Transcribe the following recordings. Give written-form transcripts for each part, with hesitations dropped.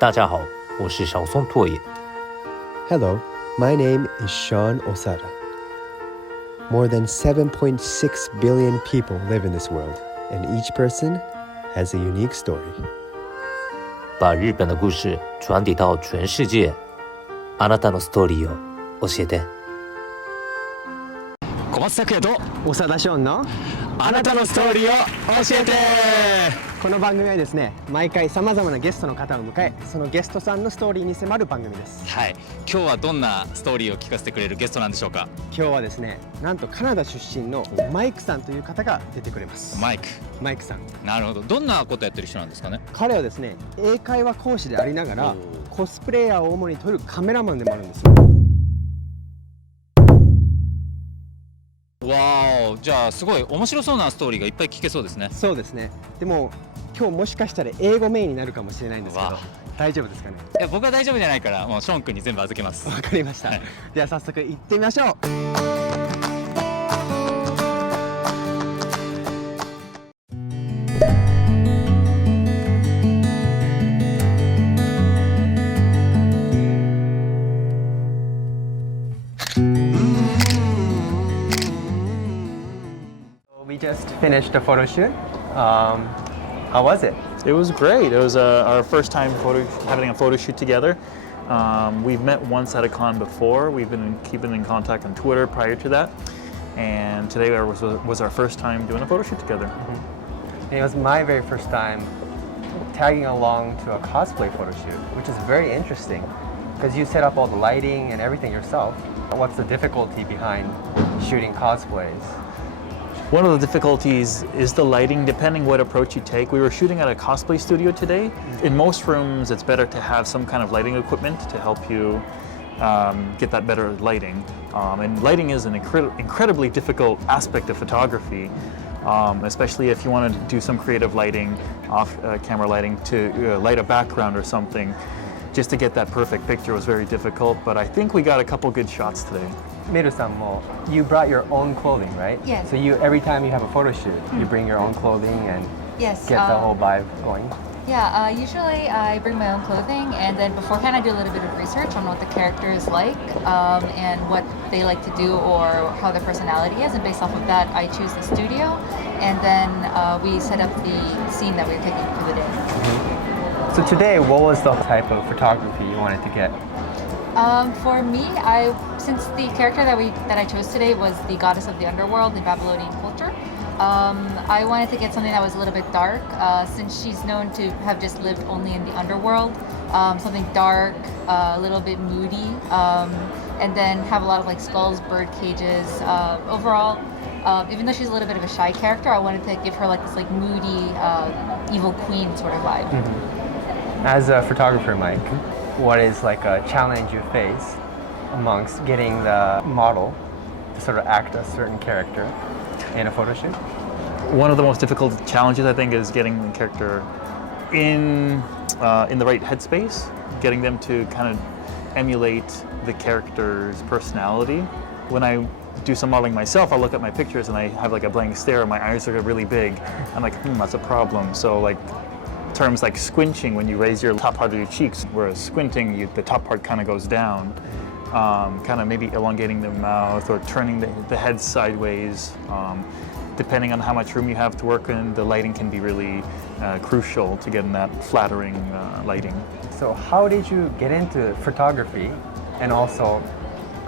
大家好，我是小松拓也。Hello, my name is Sean Osada. More than 7.6 billion people live in this world, and each person has a unique story. 把日本的故事传递到全世界。あなたのストーリーを教えて。小松拓也と長田ショーンのあなたのストーリーを教えて。この番組はですね、毎回さまざまなゲストの方を迎え、そのゲストさんのストーリーに迫る番組です。はい、今日はどんなストーリーを聞かせてくれるゲストなんでしょうか。今日はですね、なんとカナダ出身のマイクさんという方が出てくれます。マイクさん。なるほど。どんなことやってる人なんですかね。彼はですね、英会話講師でありながらコスプレイヤーを主に撮るカメラマンでもあるんですよ。わーお、じゃあすごい面白そうなストーリーがいっぱい聞けそうですね。そうですね。でも今日もしかしたら英語メインになるかもしれないんですけど、大丈夫ですかね。いや、僕は大丈夫じゃないから、もうショーン君に全部預けます。わかりました、はい、では早速行ってみましょう。We just finished a photo shoot. How was it? It was great. It was our first time having a photo shoot together. We've met once at a con before. We've been keeping in contact on Twitter prior to that. And today was our first time doing a photo shoot together. Mm-hmm. It was my very first time tagging along to a cosplay photo shoot, which is very interesting because you set up all the lighting and everything yourself. What's the difficulty behind shooting cosplays? One of the difficulties is the lighting, depending what approach you take. We were shooting at a cosplay studio today. In most rooms, it's better to have some kind of lighting equipment to help you get that better lighting. And lighting is an incredibly difficult aspect of photography, especially if you want to do some creative lighting, off-camera lighting to light a background or something. Just to get that perfect picture was very difficult, but I think we got a couple good shots today. Miru-san, you brought your own clothing, right? Yes. So every time you have a photo shoot, you bring your own clothing and yes, get the whole vibe going? Yeah, usually I bring my own clothing, and then beforehand I do a little bit of research on what the character is like and what they like to do or how their personality is, and based off of that I choose the studio, and then we set up the scene that we're taking for the day. Mm-hmm. So today, what was the type of photography you wanted to get? For me, since the character that I chose today was the goddess of the underworld in Babylonian culture, I wanted to get something that was a little bit dark, since she's known to have just lived only in the underworld. Something dark, a little bit moody, and then have a lot of like skulls, bird cages. Overall, even though she's a little bit of a shy character, I wanted to give her like this like moody, evil queen sort of vibe. Mm-hmm. As a photographer, Mike, what is like a challenge you face amongst getting the model to sort of act a certain character in a photo shoot? One of the most difficult challenges, I think, is getting the character in the right headspace, getting them to kind of emulate the character's personality. When I do some modeling myself, I'll look at my pictures and I have like a blank stare and my eyes are really big. I'm like, that's a problem. So like terms like squinching, when you raise your top part of your cheeks, whereas squinting, the top part kind of goes down. Kind of maybe elongating the mouth or turning the head sideways. Depending on how much room you have to work in, the lighting can be really crucial to getting that flattering lighting. So how did you get into photography and also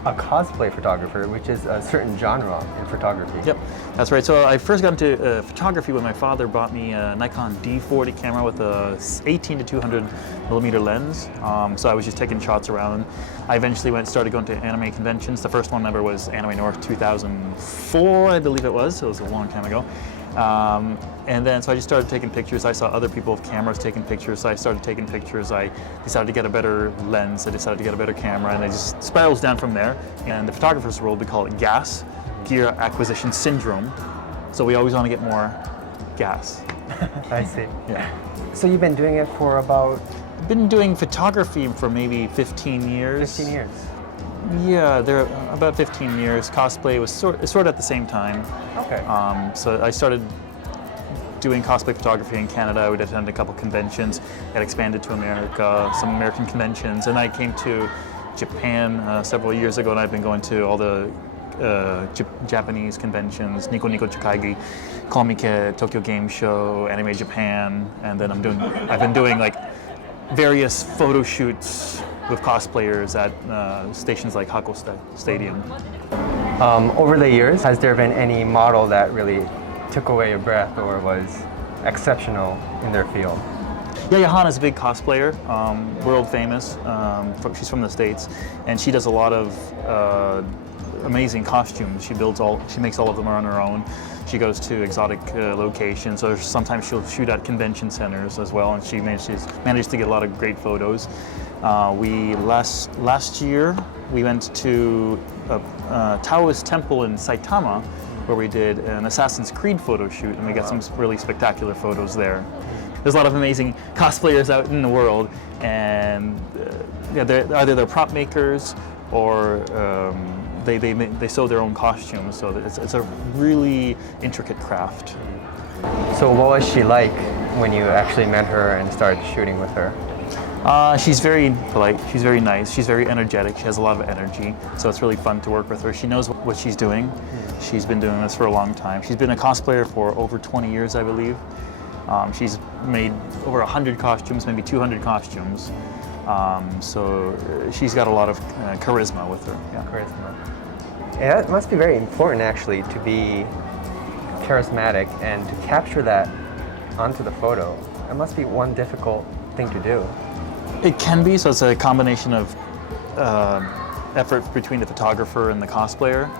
a cosplay photographer, which is a certain genre in photography? Yep, that's right. So I first got into photography when my father bought me a Nikon D40 camera with a 18 to 200 millimeter lens. So I was just taking shots around. I eventually started going to anime conventions. The first one ever was Anime North 2004, I believe it was. So it was a long time ago. And then so I just started taking pictures. I saw other people with cameras taking pictures, so I started taking pictures. I decided to get a better lens, I decided to get a better camera, and it just spirals down from there. And the photographer's world, we call it GAS, Gear Acquisition Syndrome. So we always want to get more gas. I see. Yeah. So you've been doing it for about? Been doing photography for maybe 15 years. 15 years. Yeah, they're about 15 years. Cosplay was sort of at the same time. Okay. So I started doing cosplay photography in Canada. I would attend a couple conventions. Got expanded to America, some American conventions, and I came to Japan several years ago, and I've been going to all the Japanese conventions, Nico Nico Chikaigi, Comic-Con, Tokyo Game Show, Anime Japan, and then I've been doing like various photo shoots with cosplayers at stations like Hakko Stadium. Over the years, has there been any model that really took away your breath or was exceptional in their field? Yeah, Hana's a big cosplayer, world famous. She's from the States, and she does a lot of amazing costumes. She makes all of them on her own. She goes to exotic locations, or sometimes she'll shoot at convention centers as well, and she managed to get a lot of great photos. Last year we went to a Taoist temple in Saitama, where we did an Assassin's Creed photo shoot, and we got some really spectacular photos there. There's a lot of amazing cosplayers out in the world, and either they're prop makers or they sew their own costumes, so it's a really intricate craft. So what was she like when you actually met her and started shooting with her? She's very polite, she's very nice, she's very energetic, she has a lot of energy, so it's really fun to work with her. She knows what she's doing. She's been doing this for a long time. She's been a cosplayer for over 20 years, I believe. She's made over 100 costumes, maybe 200 costumes. So she's got a lot of charisma with her. Yeah. Charisma. Yeah, that must be very important actually, to be charismatic and to capture that onto the photo. It must be one difficult thing to do. It can be, so it's a combination of effort between the photographer and the cosplayer.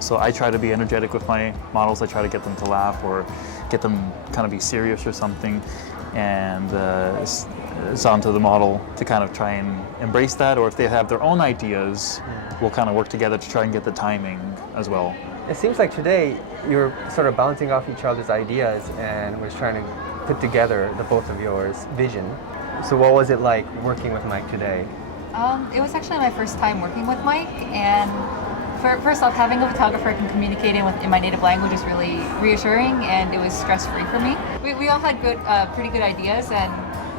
So I try to be energetic with my models. I try to get them to laugh or get them kind of be serious or something, and it's on to the model to kind of try and embrace that, or if they have their own ideas, we'll kind of work together to try and get the timing as well. It seems like today you're sort of bouncing off each other's ideas and was trying to put together the both of yours vision. So what was it like working with Mike today? It was actually my first time working with Mike, and first off, having a photographer I can communicate in my native language is really reassuring, and it was stress-free for me. We all had pretty good ideas, and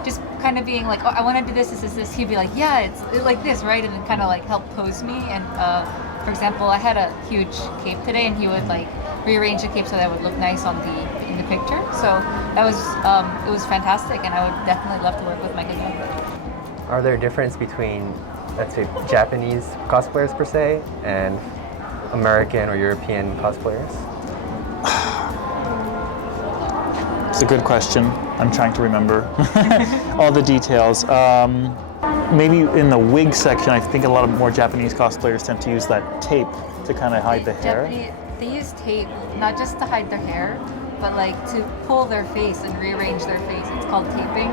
just kind of being like, oh, I want to do this, he'd be like, yeah, it's like this, right? And then kind of like help pose me. And for example, I had a huge cape today, and he would like rearrange the cape so that it would look nice in the picture. So that was it was fantastic, and I would definitely love to work with Mike again. Are there a difference between, let's say, Japanese cosplayers per se and American or European cosplayers? It's a good question. I'm trying to remember all the details. Maybe in the wig section, I think a lot of more Japanese cosplayers tend to use that tape to kind of hide the hair. They use tape not just to hide their hair, but like to pull their face and rearrange their face. It's called taping.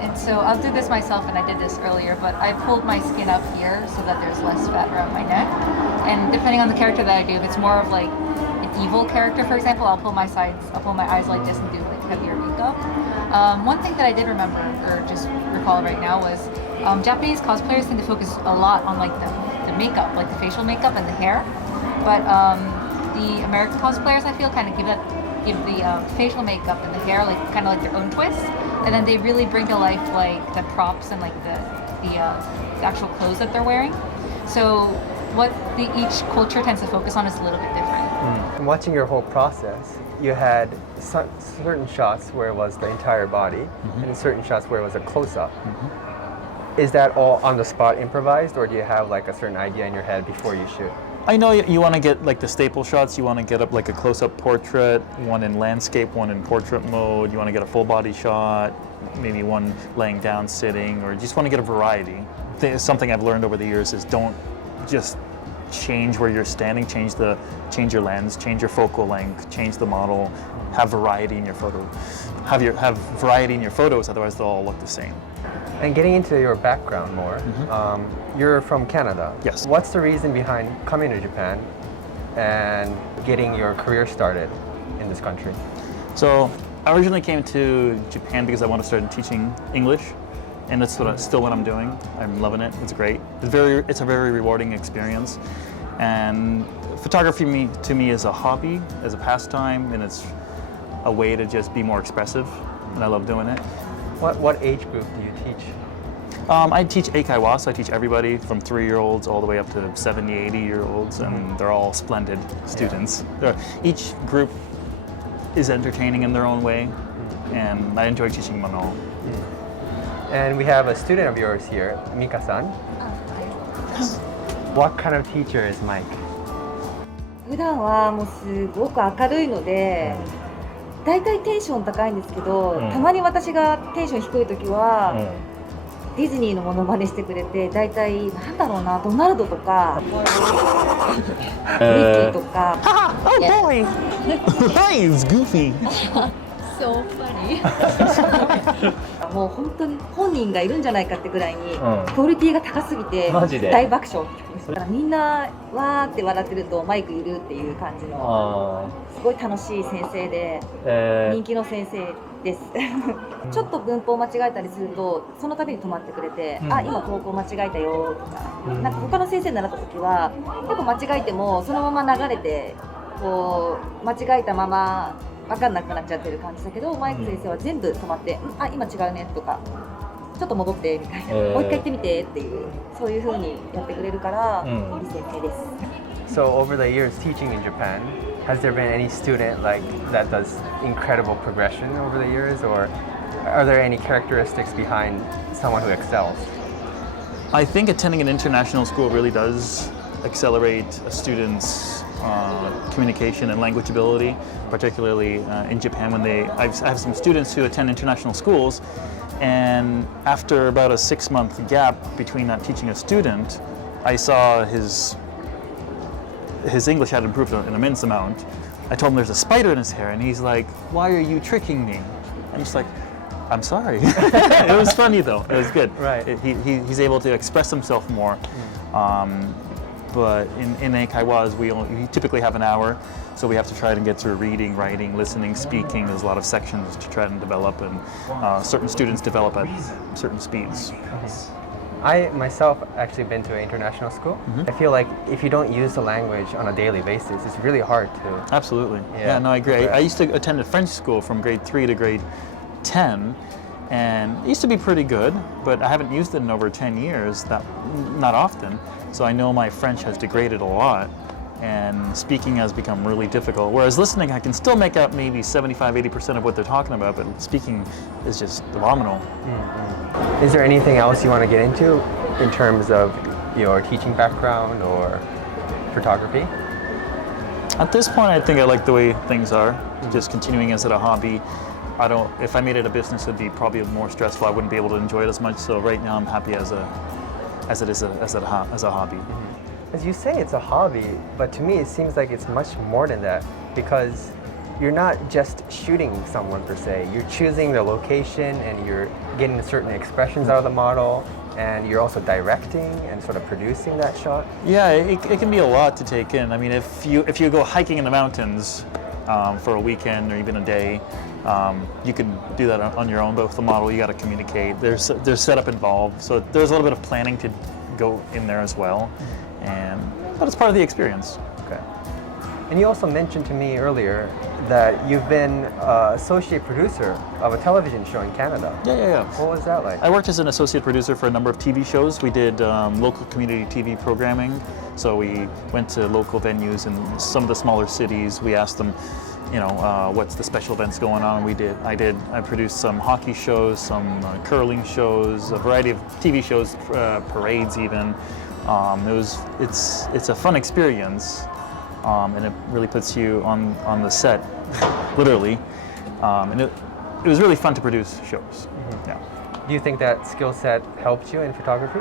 And so I'll do this myself, and I did this earlier, but I pulled my skin up here so that there's less fat around my neck. And depending on the character that I do, if it's more of like an evil character, for example, I'll pull my eyes like this and do like heavier makeup. One thing that I did remember, or just recall right now, was Japanese cosplayers tend to focus a lot on like the makeup, like the facial makeup and the hair. But the American cosplayers, I feel, kind of give the facial makeup and the hair like kind of like their own twist, and then they really bring to life like the props and like the actual clothes that they're wearing. So what each culture tends to focus on is a little bit different. And watching your whole process, you had certain shots where it was the entire body, and certain shots where it was a close-up. Is that all on the spot improvised, or do you have like a certain idea in your head before you shoot? I know you want to get like the staple shots. You want to get up like a close-up portrait, one in landscape, one in portrait mode. You want to get a full body shot, maybe one laying down, sitting, or you just want to get a variety. Something I've learned over the years is don't just change where you're standing. Change your lens, change your focal length, change the model. Have variety in your photo. Have variety in your photos. Otherwise, they'll all look the same. And getting into your background more, you're from Canada. Yes. What's the reason behind coming to Japan and getting your career started in this country? So I originally came to Japan because I wanted to start teaching English, and that's still what I'm doing. I'm loving it. It's great. It's a very rewarding experience, and photography to me is a hobby, as a pastime, and a way to just be more expressive, and I love doing it. What age group do you teach? I teach Eikaiwa, so I teach everybody from 3-year-olds all the way up to 70, 80-year-olds, and they're all splendid students. Each group is entertaining in their own way, and I enjoy teaching them all. And we have a student of yours here, Mika-san. What kind of teacher is Mike? 普段はもうすごく明るいので、だいたいテンション高いんですけど、たまに私がテンション低い時は、ディズニーのモノマネしてくれて、だいたいなんだろうな、ドナルドとか、ミッキーとか。Oh boy! Hi, it's Goofy. So funny. もう本当に本人がいるんじゃないかってぐらいに、クオリティが高すぎてマジで大爆笑。だからみんなわーって笑ってるとマイクいるっていう感じのすごい楽しい先生で、人気の先生です。ちょっと文法間違えたりするとその度に止まってくれて、あ、今投稿間違えたよとか、なんか他の先生に習った時は結構間違えてもそのまま流れてこう間違えたまま分かんなくなっちゃってる感じだけど、マイク先生は全部止まって、あ、今違うねとか、ちょっと戻ってみたいな、もう一回言ってみてっていう、そういう風にやってくれるから、いい先生です。So over the years teaching in Japan, has there been any student like that does incredible progression over the years, or are there any characteristics behind someone who excels? I think attending an international school really does accelerate a student's communication and language ability, particularly in Japan when I have some students who attend international schools, and after about a 6-month gap between that teaching a student, I saw his English had improved an immense amount. I told him there's a spider in his hair, and he's like, "Why are you tricking me?" I'm just like, "I'm sorry." It was funny though. It was good. Right. He's able to express himself more. But in Eikaiwas, we typically have an hour, so we have to try to get through reading, writing, listening, speaking. There's a lot of sections to try and develop, and certain students develop at certain speeds. I myself actually been to an international school. I feel like if you don't use the language on a daily basis, it's really hard to. Absolutely. Yeah. Yeah, no, I agree. I used to attend a French school from grade 3 to grade 10, and it used to be pretty good, but I haven't used it in over 10 years, not often. So I know my French has degraded a lot, and speaking has become really difficult. Whereas listening, I can still make out maybe 75-80% of what they're talking about, but speaking is just phenomenal. Is there anything else you want to get into in terms of your teaching background or photography? At this point, I think I like the way things are, just continuing as it a hobby. If I made it a business, it'd be probably more stressful. I wouldn't be able to enjoy it as much. So right now, I'm happy as it is as a hobby. As you say, it's a hobby, but to me, it seems like it's much more than that, because you're not just shooting someone per se. You're choosing the location, and you're getting certain expressions out of the model, and you're also directing and sort of producing that shot. Yeah, it can be a lot to take in. I mean, if you go hiking in the mountains for a weekend or even a day, you can do that on your own. But with the model, you got to communicate. There's setup involved, so there's a little bit of planning to go in there as well, but it's part of the experience. Okay. And you also mentioned to me earlier that you've been associate producer of a television show in Canada. Yeah. What was that like? I worked as an associate producer for a number of TV shows. We did local community TV programming. So we went to local venues in some of the smaller cities. We asked them, what's the special events going on? I produced some hockey shows, some curling shows, a variety of TV shows, parades even. It's a fun experience. And it really puts you on the set, literally. And it was really fun to produce shows. Yeah. Do you think that skill set helped you in photography?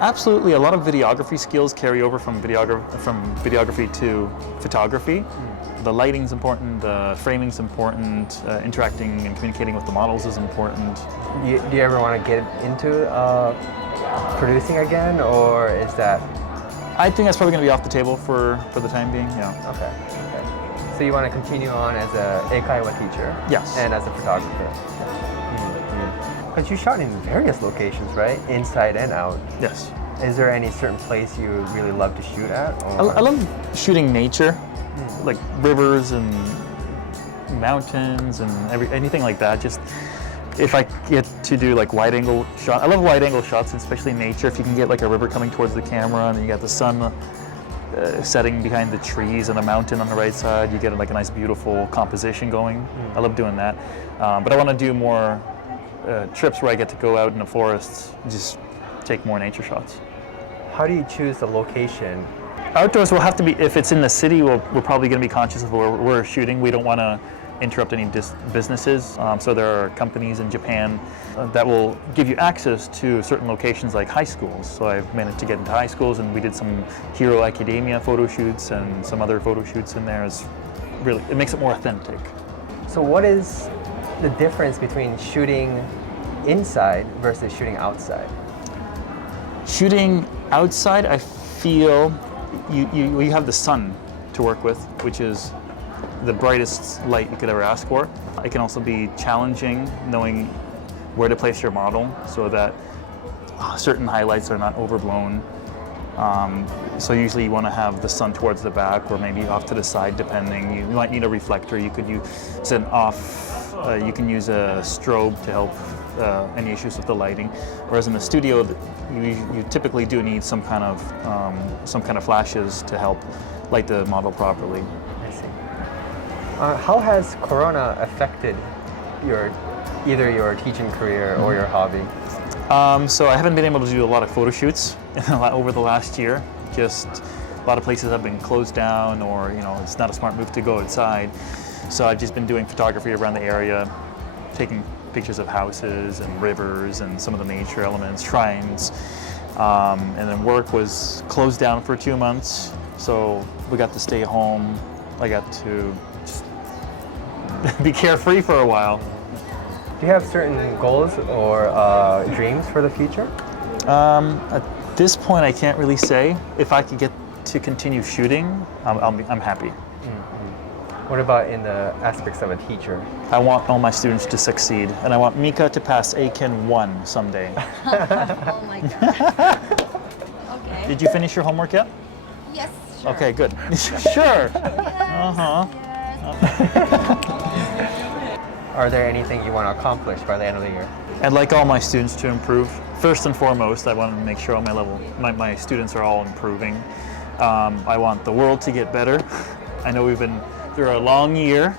Absolutely. A lot of videography skills carry over from videography to photography. The lighting's important, the framing's important, interacting and communicating with the models is important. Do you ever want to get into producing again, or is that? I think that's probably going to be off the table for the time being, yeah. Okay. So you want to continue on as a eikaiwa teacher? Yes. And as a photographer? Because you shot in various locations, right? Inside and out. Yes. Is there any certain place you really love to shoot at? I love shooting nature, like rivers and mountains and anything like that. Just if I get to do like wide angle shot, I love wide angle shots, especially in nature. If you can get like a river coming towards the camera and then you got the sun setting behind the trees and a mountain on the right side, you get like a nice beautiful composition going. I love doing that. But I want to do more trips where I get to go out in the forests, just take more nature shots. How do you choose the location? Outdoors will have to be, if it's in the city, we're probably going to be conscious of where we're shooting. We don't want to interrupt any businesses. So there are companies in Japan that will give you access to certain locations like high schools. So I've managed to get into high schools, and we did some Hero Academia photo shoots and some other photo shoots in there. It makes it more authentic. So what is the difference between shooting inside versus shooting outside? Shooting outside, I feel you have the sun to work with, which is the brightest light you could ever ask for. It can also be challenging knowing where to place your model so that certain highlights are not overblown. So usually you want to have the sun towards the back or maybe off to the side, depending. You might need a reflector. You could use an off, you can use a strobe to help any issues with the lighting. Whereas in the studio, you typically do need some kind of flashes to help light the model properly. I see. How has Corona affected either your teaching career or your hobby? So I haven't been able to do a lot of photo shoots over the last year. Just a lot of places have been closed down, or it's not a smart move to go outside. So I've just been doing photography around the area, taking pictures of houses and rivers and some of the nature elements, shrines. And then work was closed down for 2 months, so we got to stay home. I got to just be carefree for a while. Do you have certain goals or dreams for the future? At this point, I can't really say. If I could get to continue shooting, I'm happy. What about in the aspects of a teacher? I want all my students to succeed, and I want Mika to pass ACAN 1 someday. Oh my god. Okay. Did you finish your homework yet? Yes. Sure. Okay, good. Sure. Yes, Are there anything you want to accomplish by the end of the year? I'd like all my students to improve. First and foremost, I want to make sure my students are all improving. I want the world to get better. I know we've been through a long year,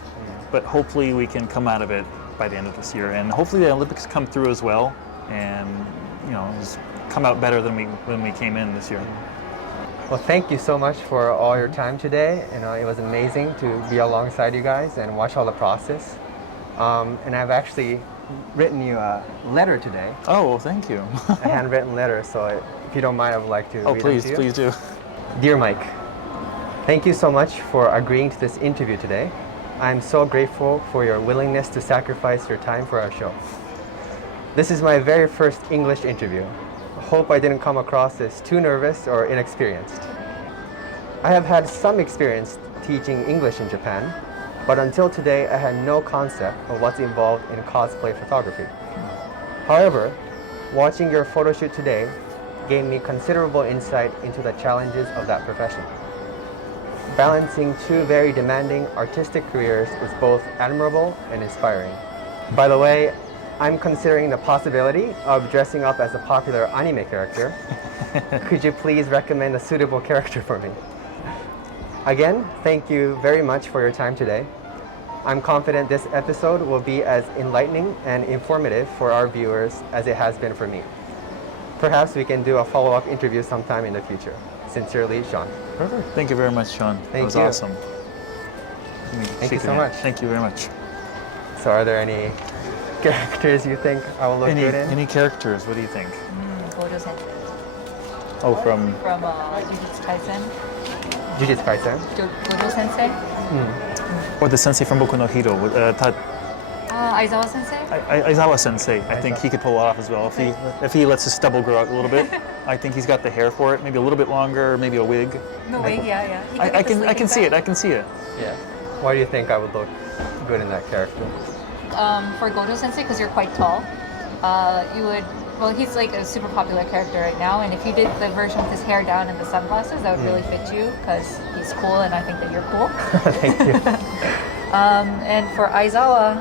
but hopefully we can come out of it by the end of this year. And hopefully the Olympics come through as well, and just come out better than when we came in this year. Well, thank you so much for all your time today. It was amazing to be alongside you guys and watch all the process. And I've actually written you a letter today. Oh, well, thank you. A handwritten letter, so if you don't mind, I would like to read please, it to you. please do. Dear Mike, thank you so much for agreeing to this interview today. I'm so grateful for your willingness to sacrifice your time for our show. This is my very first English interview. I hope I didn't come across as too nervous or inexperienced. I have had some experience teaching English in Japan, but until today I had no concept of what's involved in cosplay photography. However, watching your photo shoot today gave me considerable insight into the challenges of that profession. Balancing two very demanding artistic careers is both admirable and inspiring. By the way, I'm considering the possibility of dressing up as a popular anime character. Could you please recommend a suitable character for me? Again, thank you very much for your time today. I'm confident this episode will be as enlightening and informative for our viewers as it has been for me. Perhaps we can do a follow-up interview sometime in the future. Sincerely, Sean. Perfect. Thank you very much, Sean. That was you. awesome. Thank you so much. Thank you very much. So are there any characters you think I will look good in? Any characters? What do you think? Gojo Sensei. Oh, from Jujutsu Kaisen. Jujutsu Kaisen? Gojo Sensei. or the sensei from Boku no Hero, Aizawa Sensei. Aizawa Sensei. I think he could pull it off as well if he lets his stubble grow out a little bit. I think he's got the hair for it. Maybe a little bit longer, maybe a wig. No wig, yeah. I can see it. I can see it. Yeah. Why do you think I would look good in that character? For Gojo Sensei, because you're quite tall, you would. Well, he's like a super popular character right now, and if you did the version with his hair down and the sunglasses, that would really fit you because he's cool, and I think that you're cool. Thank you. And for Aizawa,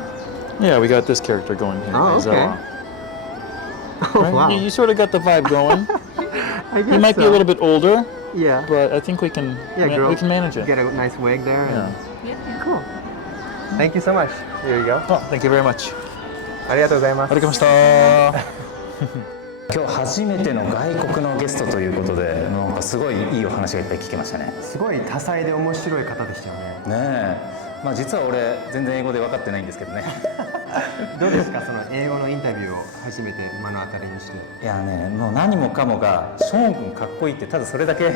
Yeah, we got this character going here. Oh, okay. Aizawa. Oh, Right? wow. You sort of got the vibe going. I guess He might be a so. little bit older, Yeah. but I think we can we can manage it. Get a nice wig there. Yeah. And... Cool. Thank you so much. Here you go. Oh, thank you very much. ありがとうございます。ありがとうございました。今日初めての外国のゲストということで、なんかすごいいいお話がいっぱい聞けましたね。すごい多彩で面白い方でしたよね。ねえ、まあ実は俺全然英語で分かってないんですけどね。どうですか、その英語のインタビューを初めて目の当たりにして。いやね、もう何もかもがショーン君かっこいいって、ただそれだけ。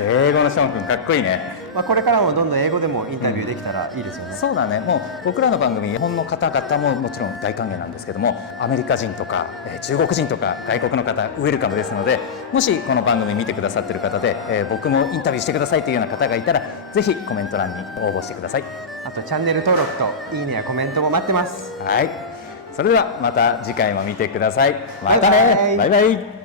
英語のショーン君かっこいいね。まあこれからもどんどん英語でもインタビューできたらいいですよね。そうだね。もう僕らの番組、日本の方々ももちろん大歓迎なんですけども、アメリカ人とか中国人とか外国の方ウェルカムですので、もしこの番組見てくださってる方で、僕もインタビューしてくださいというような方がいたら、ぜひコメント欄に応募してください。あとチャンネル登録といいねやコメントも待ってます。はい。それではまた次回も見てください。またね。バイバイ。